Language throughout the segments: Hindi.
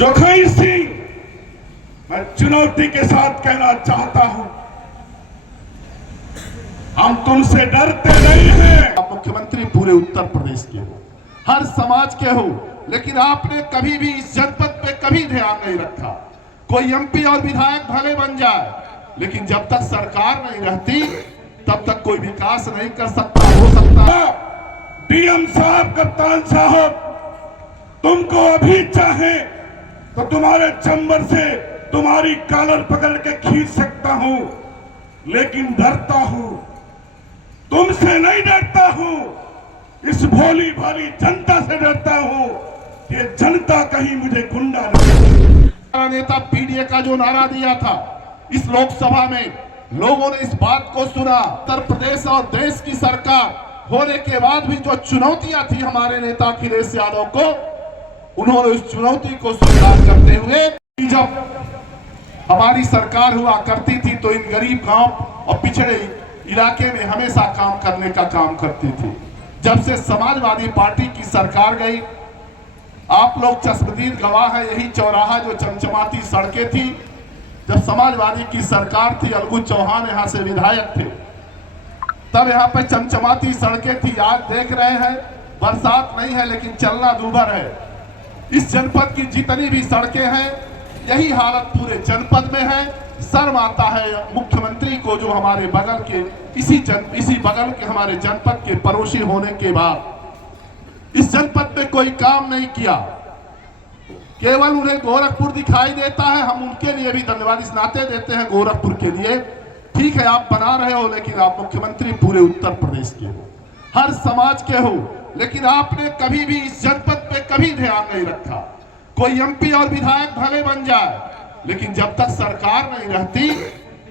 जोखई सिंह, मैं चुनौती के साथ कहना चाहता हूं, हम तुमसे डरते नहीं हैं। आप मुख्यमंत्री पूरे उत्तर प्रदेश के हो, हर समाज के हो, लेकिन आपने कभी भी इस जनपद पे कभी ध्यान नहीं रखा। कोई एमपी और विधायक भले बन जाए, लेकिन जब तक सरकार नहीं रहती तब तक कोई विकास नहीं कर सकता। हो सकता है डीएम साहब, कप्तान साहब, तुमको अभी चाहे तो तुम्हारे चंबर से तुम्हारी कॉलर पकड़ के खींच सकता हूं, लेकिन डरता हूं, तुमसे नहीं डरता हूं, इस भोली भाली जनता से डरता हूं कि जनता कहीं मुझे गुंडा नहीं। नेता पीडीए का जो नारा दिया था इस लोकसभा में, लोगों ने इस बात को सुना। उत्तर प्रदेश और देश की सरकार होने के बाद भी जो चुनौतियां थी हमारे नेता अखिलेश यादव को, उन्होंने उस चुनौती को स्वीकार करते हुए, जब हमारी सरकार हुआ करती थी तो इन गरीब गांव और पिछड़े इलाके में हमेशा काम करने का काम करती थी। जब से समाजवादी पार्टी की सरकार गई, आप लोग चश्मदीद गवाह है, यही चौराहा जो चमचमाती सड़कें थी, जब समाजवादी की सरकार थी, अलगू चौहान यहां से विधायक थे, तब यहाँ पे चमचमाती सड़कें थी। आज देख रहे हैं बरसात नहीं है लेकिन चलना दूभर है। इस जनपद की जितनी भी सड़कें हैं, यही हालत पूरे जनपद में है। शर्म आता है मुख्यमंत्री को, जो हमारे बगल के इसी बगल के हमारे जनपद के पड़ोसी होने के बाद इस जनपद में कोई काम नहीं किया। केवल उन्हें गोरखपुर दिखाई देता है। हम उनके लिए भी धन्यवाद इस नाते देते हैं, गोरखपुर के लिए। ठीक है, आप बना रहे हो, लेकिन आप मुख्यमंत्री पूरे उत्तर प्रदेश के हो, हर समाज के हो, लेकिन आपने कभी भी इस जनपद पे कभी ध्यान नहीं रखा। कोई एमपी और विधायक भले बन जाए, लेकिन जब तक सरकार नहीं रहती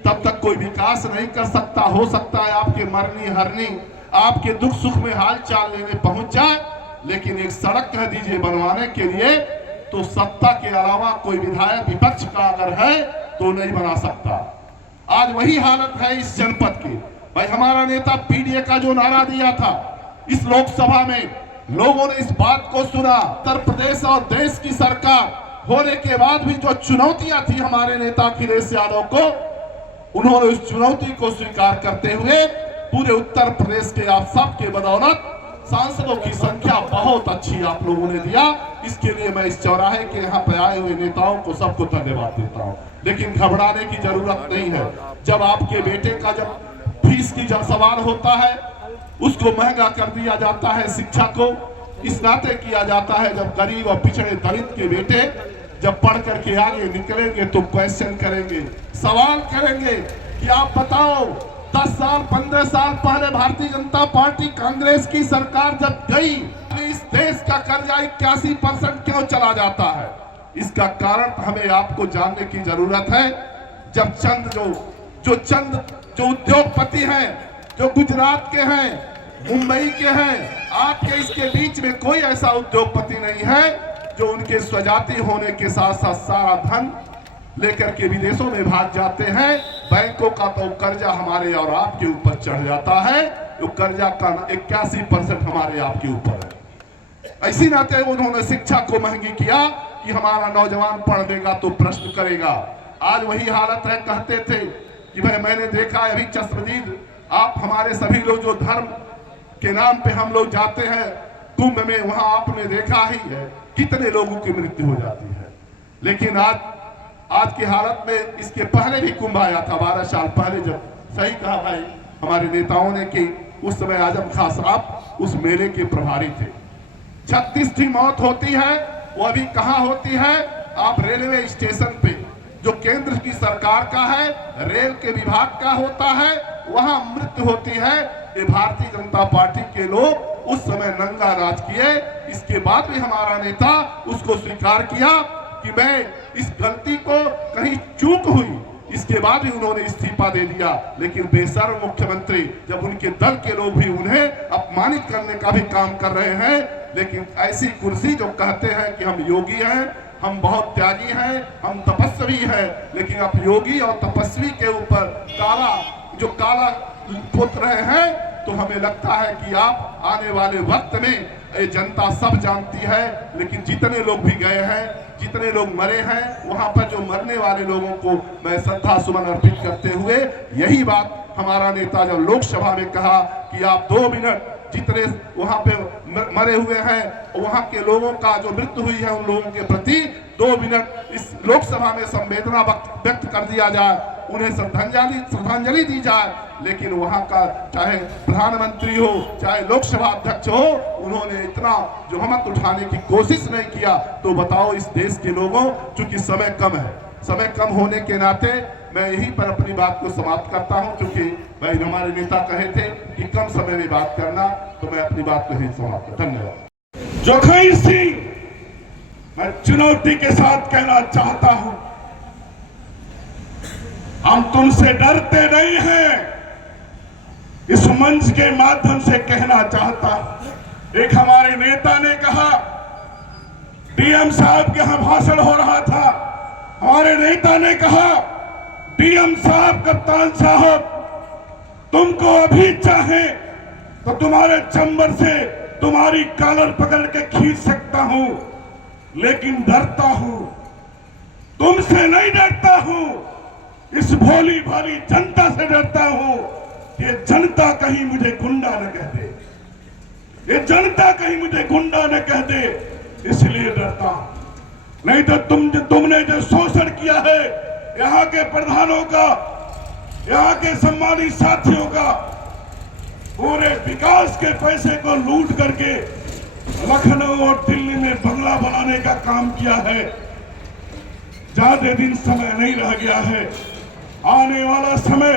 तब तक कोई विकास नहीं कर सकता। हो सकता है आपके मरनी हरनी, आपके दुख सुख में हाल चाल लेने पहुंच जाए, लेकिन एक सड़क कह दीजिए बनवाने के लिए, तो सत्ता के अलावा कोई विधायक विपक्ष का अगर है तो नहीं बना सकता। आज वही हालत है इस जनपद की। भाई, हमारा नेता पीडीए का जो नारा दिया था इस लोकसभा में, लोगों ने इस बात को सुना। उत्तर प्रदेश और देश की सरकार होने के बाद भी जो चुनौतियां थी हमारे नेता अखिलेश यादव को, उन्होंने उस चुनौती को स्वीकार करते हुए पूरे उत्तर प्रदेश के आप सबके बदौलत सांसदों की संख्या बहुत अच्छी आप लोगों ने दिया। इसके लिए मैं इस चौराहे के यहाँ पे आए हुए नेताओं को सबको धन्यवाद देता हूँ। लेकिन घबराने की जरूरत नहीं है। जब आपके बेटे का जब फीस की जब सवाल होता है, उसको महंगा कर दिया जाता है, शिक्षा को इस नाते किया जाता है, जब गरीब और पिछड़े दलित के बेटे जब पढ़ करके आगे निकलेंगे तो क्वेश्चन करेंगे, सवाल करेंगे कि आप बताओ 10 साल 15 साल पहले भारतीय जनता पार्टी कांग्रेस की सरकार जब गई, इस देश का कर्जा 81% क्यों चला जाता है? इसका कारण हमें आपको जानने की जरूरत है। जब जो उद्योगपति हैं, जो गुजरात के हैं, मुंबई के हैं, आपके इसके बीच में कोई ऐसा उद्योगपति नहीं है जो उनके स्वजाति होने के साथ साथ सारा धन लेकर के विदेशों में भाग जाते हैं। बैंकों का तो कर्जा हमारे और आपके ऊपर चढ़ जाता है, तो कर्जा का 81% हमारे आपके ऊपर है। इसी नाते उन्होंने शिक्षा को महंगी किया कि हमारा नौजवान पढ़ लेगा तो प्रश्न करेगा। आज वही हालत है। कहते थे कि भाई मैंने देखा अभी चश्मदीद, आप हमारे सभी लोग जो धर्म के नाम पे हम लोग जाते हैं कुंभ में, वहां आपने देखा ही है कितने लोगों की मृत्यु हो जाती है। लेकिन आज की हालत में, इसके पहले भी कुंभ आया था 12 साल पहले, जब सही कहा भाई हमारे नेताओं ने कि उस समय आजम खां साहब उस मेले के प्रभारी थे। 36 की मौत होती है, वो अभी कहाँ होती है? आप रेलवे स्टेशन पे, जो केंद्र की सरकार का है, रेल के विभाग का होता है, वहां मृत्यु होती है। ये भारतीय जनता पार्टी के लोग उस समय नंगा राज किए। इसके बाद भी हमारा नेता उसको स्वीकार किया कि मैं इस गलती को कहीं चूक हुई, इसके बाद भी उन्होंने इस्तीफा दे दिया। लेकिन बेशर्म मुख्यमंत्री, जब उनके दल के लोग भी उन्हें अपमानित करने का भी काम कर रहे हैं, लेकिन ऐसी कुर्सी जो कहते हैं कि हम योगी हैं, हम बहुत त्यागी हैं, हम तपस्वी हैं, लेकिन आप योगी और तपस्वी के ऊपर काला पोत रहे हैं, तो हमें लगता है कि आप आने वाले वक्त में, ये जनता सब जानती है, लेकिन जितने लोग भी गए हैं जितने लोग मरे हैं वहां पर जो मरने वाले लोगों को मैं श्रद्धा सुमन अर्पित करते हुए यही बात हमारा नेता जब लोकसभा में कहा कि आप 2 मिनट जितने वहां पे मरे हुए हैं वहां के लोगों का जो मृत्यु हुई है उन लोगों के प्रति 2 मिनट इस लोकसभा में संवेदना व्यक्त कर दिया जाए, उन्हें श्रद्धांजलि दी जाए। लेकिन वहां का चाहे प्रधानमंत्री हो चाहे लोकसभा अध्यक्ष हो, उन्होंने इतना जो हिम्मत उठाने की कोशिश नहीं किया। तो बताओ इस देश के लोगों, चूंकि समय कम है, समय कम होने के नाते मैं यहीं पर अपनी बात को समाप्त करता हूं। क्योंकि भाई हमारे नेता कहे थे कि कम समय में बात करना, तो मैं अपनी बात को यहीं समाप्त करता हूं। धन्यवाद। जोखई सिंह, मैं चुनौती के साथ कहना चाहता हूं, हम तुमसे डरते नहीं हैं। इस मंच के माध्यम से कहना चाहता हूं, एक हमारे नेता ने कहा, डीएम साहब के यहां भाषण हो रहा था, हमारे नेता ने कहा, डीएम साहब, कप्तान साहब, तुमको अभी चाहे तो तुम्हारे चंबर से तुम्हारी कॉलर पकड़ के खींच सकता हूं, लेकिन डरता हूं, तुमसे नहीं डरता हूं, इस भोली भाली जनता से डरता हूं। ये जनता कहीं मुझे गुंडा न कह दे, ये जनता कहीं मुझे गुंडा न कह दे, इसलिए डरता हूं। नहीं तो तुमने जो शोषण किया है यहाँ के प्रधानों का, यहाँ के सम्मानित साथियों का, पूरे विकास के पैसे को लूट करके लखनऊ और दिल्ली में बंगला बनाने का काम किया है। ज्यादा दिन समय नहीं रह गया है। आने वाला समय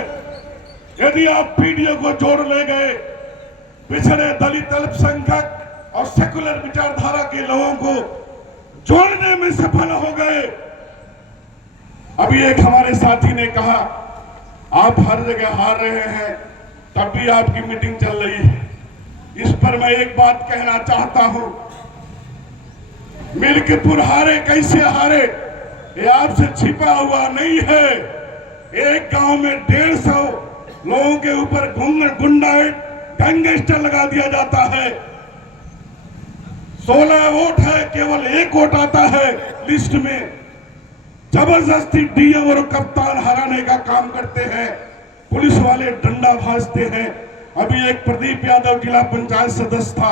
यदि आप पीडीओ को जोड़ ले गए, पिछड़े दलित, अल्पसंख्यक और सेकुलर विचारधारा के लोगों को जोड़ने में सफल हो गए। अभी एक हमारे साथी ने कहा, आप हर जगह हार रहे हैं, तब भी आपकी मीटिंग चल रही है। इस पर मैं एक बात कहना चाहता हूं, मिल्कपुर हारे कैसे हारे, ये आपसे छिपा हुआ नहीं है। एक गांव में 150 लोगों के ऊपर गुंडा गैंगस्टर लगा दिया जाता है। 16 वोट है, केवल 1 वोट आता है लिस्ट में। जबरदस्ती डीएम और कप्तान हराने का काम करते हैं, पुलिस वाले डंडा भाजते हैं। अभी एक प्रदीप यादव जिला पंचायत सदस्य था,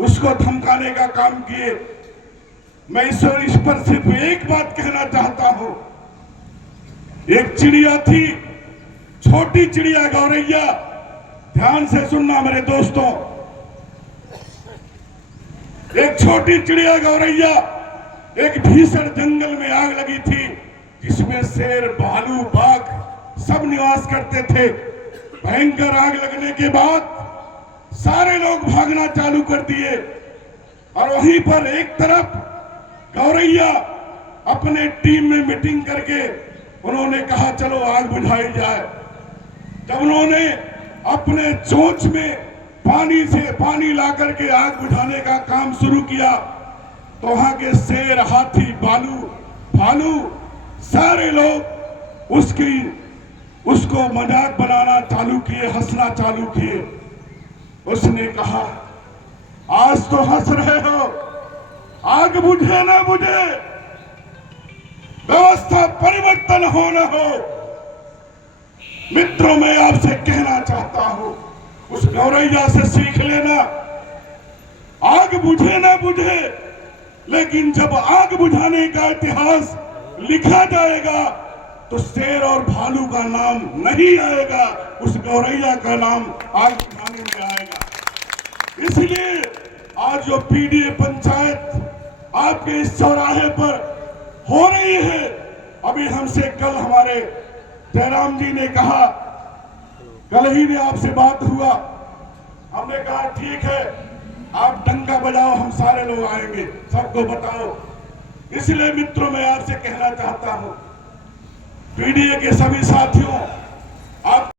उसको धमकाने का काम किए। मैं इस पर सिर्फ एक बात कहना चाहता हूं, एक चिड़िया थी, छोटी चिड़िया गौरैया, ध्यान से सुनना मेरे दोस्तों, एक छोटी चिड़िया गौरैया, एक भीषण जंगल में आग लगी थी, जिसमें शेर, भालू, बाघ सब निवास करते थे। भयंकर आग लगने के बाद सारे लोग भागना चालू कर दिए, और वहीं पर एक तरफ गौरैया अपने टीम में मीटिंग करके उन्होंने कहा चलो आग बुझाई जाए। जब उन्होंने अपने चोंच में पानी ला करके आग बुझाने का काम शुरू किया, तो वहां के शेर, हाथी, भालू सारे लोग उसको मजाक बनाना चालू किए, हंसना चालू किए। उसने कहा, आज तो हंस रहे हो, आग बुझे ना बुझे, व्यवस्था परिवर्तन हो न हो। मित्रों, मैं आपसे कहना चाहता हूं, उस गौरैया से सीख लेना, आग बुझे ना बुझे, लेकिन जब आग बुझाने का इतिहास लिखा जाएगा तो शेर और भालू का नाम नहीं आएगा, उस गौरैया का नाम आग बुझाने में आएगा। इसलिए आज जो पीडीए पंचायत आपके इस चौराहे पर हो रही है, अभी हमसे कल हमारे जयराम जी ने कहा, कल ही ने आपसे बात हुआ, हमने कहा ठीक है, आप डंका बजाओ, हम सारे लोग आएंगे, सबको बताओ। इसलिए मित्रों, मैं आपसे कहना चाहता हूं, पीडीए के सभी साथियों, आप